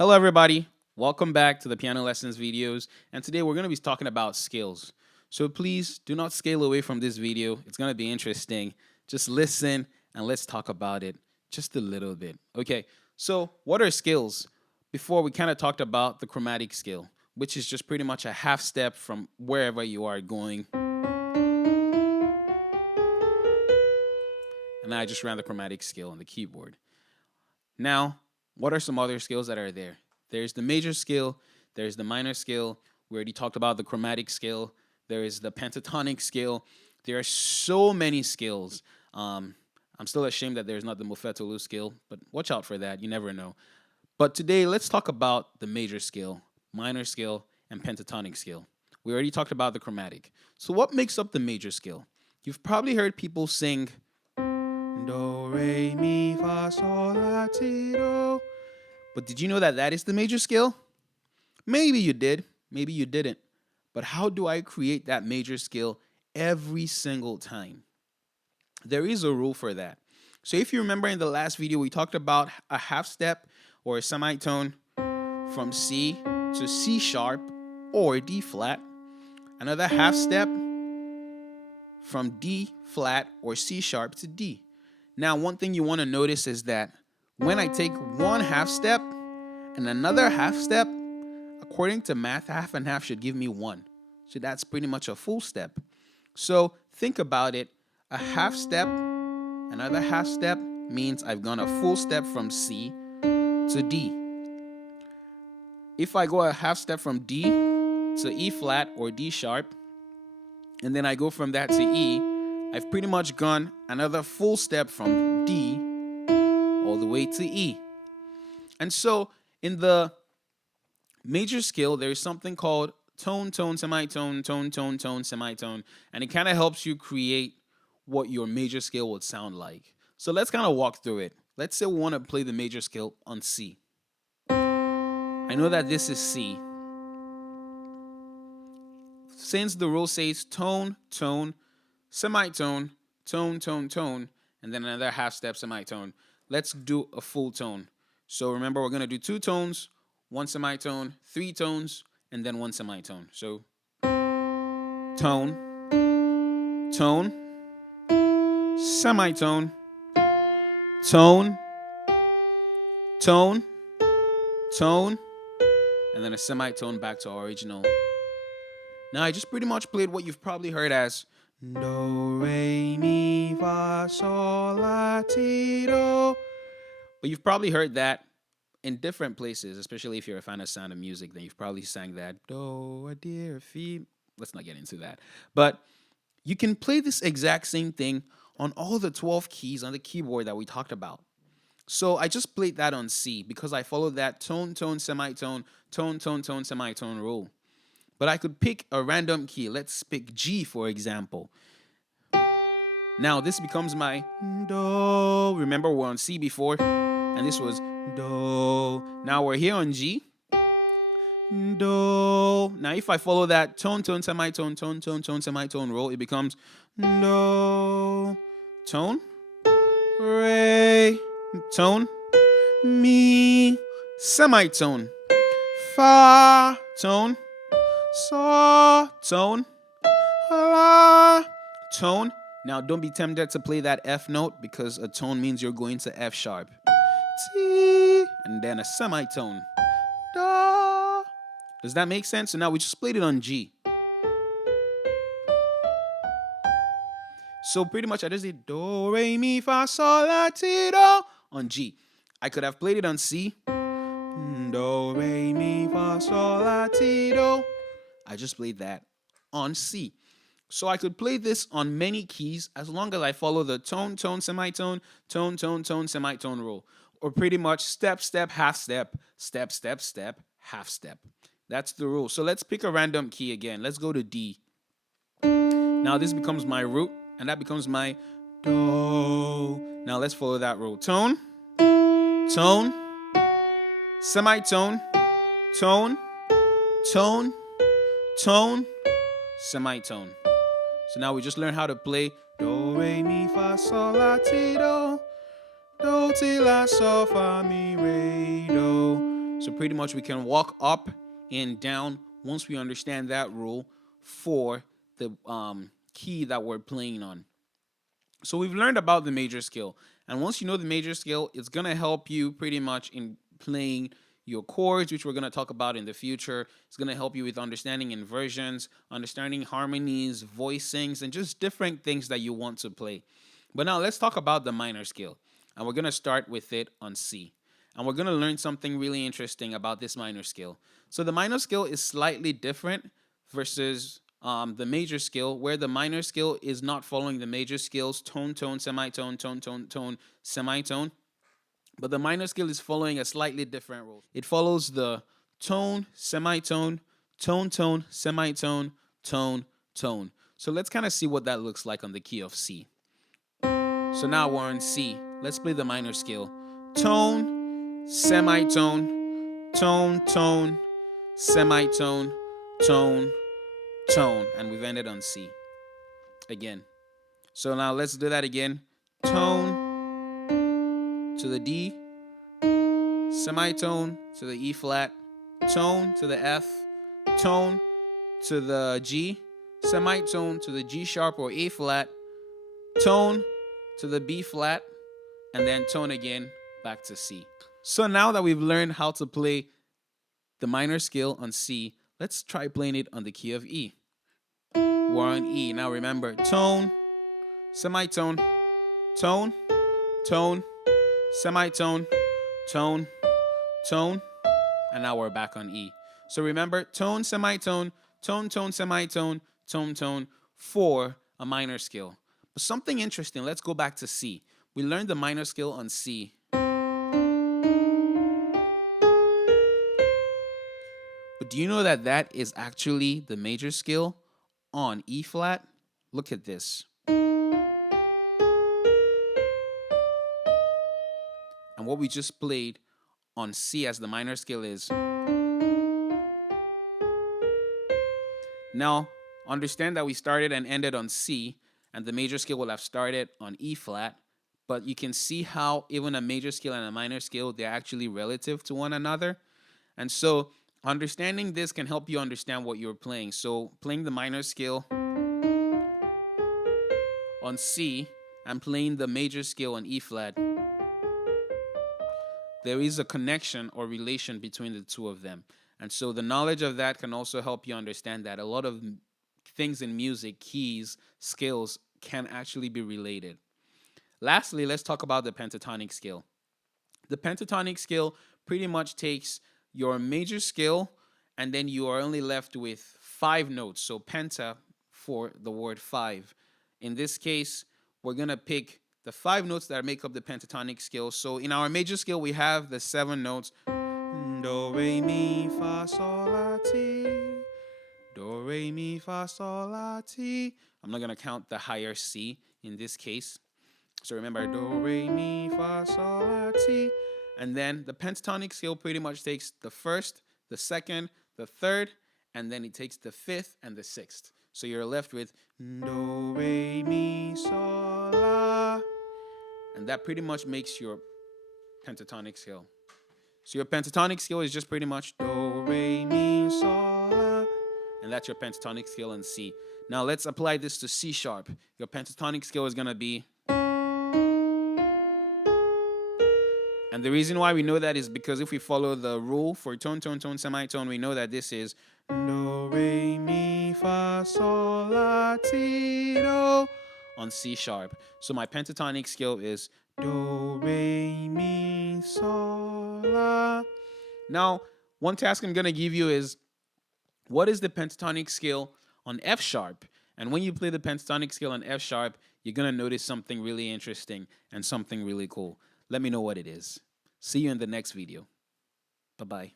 Hello everybody, welcome back to the piano lessons videos, and today we're going to be talking about scales. So please do not scale away from this video. It's going to be interesting. Just listen and let's talk about it just a little bit. Okay, so what are scales? Before we kind of talked about the chromatic scale, which is just pretty much a half step from wherever you are going. And I just ran the chromatic scale on the keyboard. Now, what are some other scales that are there? There's the major scale, there's the minor scale. We already talked about the chromatic scale. There is the pentatonic scale. There are so many scales. I'm still ashamed that there's not the Mofetolu scale, but watch out for that. You never know. But today, let's talk about the major scale, minor scale, and pentatonic scale. We already talked about the chromatic. So what makes up the major scale? You've probably heard people sing do, re, mi, fa, sol, la, ti, do. But did you know that that is the major scale? Maybe you did, maybe you didn't. But how do I create that major scale every single time? There is a rule for that. So if you remember in the last video, we talked about a half step or a semitone from C to C sharp or D flat. Another half step from D flat or C sharp to D. Now, one thing you want to notice is that when I take one half step and another half step, according to math, half and half should give me one. So that's pretty much a full step. So think about it. A half step, another half step means I've gone a full step from C to D. If I go a half step from D to E flat or D sharp, and then I go from that to E, I've pretty much gone another full step from D all the way to E. And so in the major scale, there's something called tone, tone, semitone, tone, tone, tone, semitone, and it kind of helps you create what your major scale would sound like. So let's kind of walk through it. Let's say we want to play the major scale on C. I know that this is C. Since the rule says tone, tone, semitone, tone, tone, tone, and then another half step semitone, let's do a full tone. So remember, we're going to do two tones, one semitone, three tones, and then one semitone. So tone, tone, semitone, tone, tone, tone, and then a semitone back to our original. Now, I just pretty much played what you've probably heard as do, re, mi, fa, sol, la, ti, do. But you've probably heard that in different places, especially if you're a fan of Sound of Music, then you've probably sang that do, a dear, fi. Let's not get into that. But you can play this exact same thing on all the 12 keys on the keyboard that we talked about. So I just played that on C because I followed that tone, tone, semitone, tone, tone, tone, semitone rule. But I could pick a random key. Let's pick G, for example. Now this becomes my do. Remember, we're on C before, and this was do. Now we're here on G. Do. Now if I follow that tone, tone, semitone, tone, tone, tone, semitone rule, it becomes do, tone, re, tone, mi, semitone, fa, tone, so, tone, la, tone. Now don't be tempted to play that F note because a tone means you're going to F sharp. T, and then a semitone. Da. Does that make sense? So now we just played it on G. So pretty much I just did do, re, mi, fa, sol, la, ti, do on G. I could have played it on C. Do, re, mi, fa, sol, la, ti, do. I just played that on C. So I could play this on many keys as long as I follow the tone, tone, semitone, tone, tone, tone, semitone rule. Or pretty much step, step, half step, step, step, step, half step. That's the rule. So let's pick a random key again. Let's go to D. Now this becomes my root, and that becomes my do. Now let's follow that rule. Tone, tone, semitone, tone, tone, tone, semitone. So now we just learn how to play do, re, mi, fa, sol, la, ti, do, do, ti, la, sol, fa, mi, re, do, So pretty much we can walk up and down once we understand that rule for the key that we're playing on. So we've learned about the major scale. And once you know the major scale, it's going to help you pretty much in playing your chords, which we're going to talk about in the future. It's going to help you with understanding inversions, understanding harmonies, voicings, and just different things that you want to play. But now let's talk about the minor scale. And we're going to start with it on C. And we're going to learn something really interesting about this minor scale. So the minor scale is slightly different versus the major scale, where the minor scale is not following the major scales, tone, tone, semitone, tone, tone, tone, semitone. But the minor scale is following a slightly different rule. It follows the tone, semitone, tone, tone, semitone, tone, tone. So let's kind of see what that looks like on the key of C. So now we're on C. Let's play the minor scale. Tone, semitone, tone, tone, semitone, tone, tone. And we've ended on C. Again. So now let's do that again. Tone to the D, semitone to the E flat, tone to the F, tone to the G, semitone to the G sharp or A flat, tone to the B flat, and then tone again back to C. So now that we've learned how to play the minor scale on C, let's try playing it on the key of E. We're on E. Now remember, tone, semitone, tone, tone, semitone, tone, tone, and now we're back on E. So remember, tone, semitone, tone, tone, semitone, tone, tone for a minor scale. But something interesting, let's go back to C. We learned the minor scale on C. But do you know that that is actually the major scale on E flat? Look at this. And what we just played on C as the minor scale is. Now, understand that we started and ended on C, and the major scale will have started on E flat, but you can see how even a major scale and a minor scale, they're actually relative to one another. And so understanding this can help you understand what you're playing. So playing the minor scale on C and playing the major scale on E flat, there is a connection or relation between the two of them. And so the knowledge of that can also help you understand that a lot of things in music, keys, scales, can actually be related. Lastly, let's talk about the pentatonic scale. The pentatonic scale pretty much takes your major scale and then you are only left with 5 notes. So penta for the word 5. In this case, we're going to pick the 5 notes that make up the pentatonic scale. So in our major scale, we have the 7 notes. Do, re, mi, fa, sol, la, ti. Do, re, mi, fa, sol, la, ti. I'm not going to count the higher C in this case. So remember, do, re, mi, fa, sol, la, ti. And then the pentatonic scale pretty much takes the first, the second, the third, and then it takes the 5th and the 6th. So you're left with do, re, mi, sol, la. And that pretty much makes your pentatonic scale. So your pentatonic scale is just pretty much do, re, mi, sol, la. And that's your pentatonic scale in C. Now let's apply this to C sharp. Your pentatonic scale is going to be. And the reason why we know that is because if we follow the rule for tone, tone, tone, semitone, we know that this is do, re, mi, fa, sol, la, ti, do on C sharp. So my pentatonic scale is do, re, mi, sol, la. Now, one task I'm going to give you is, what is the pentatonic scale on F sharp? And when you play the pentatonic scale on F sharp, you're going to notice something really interesting and something really cool. Let me know what it is. See you in the next video. Bye-bye.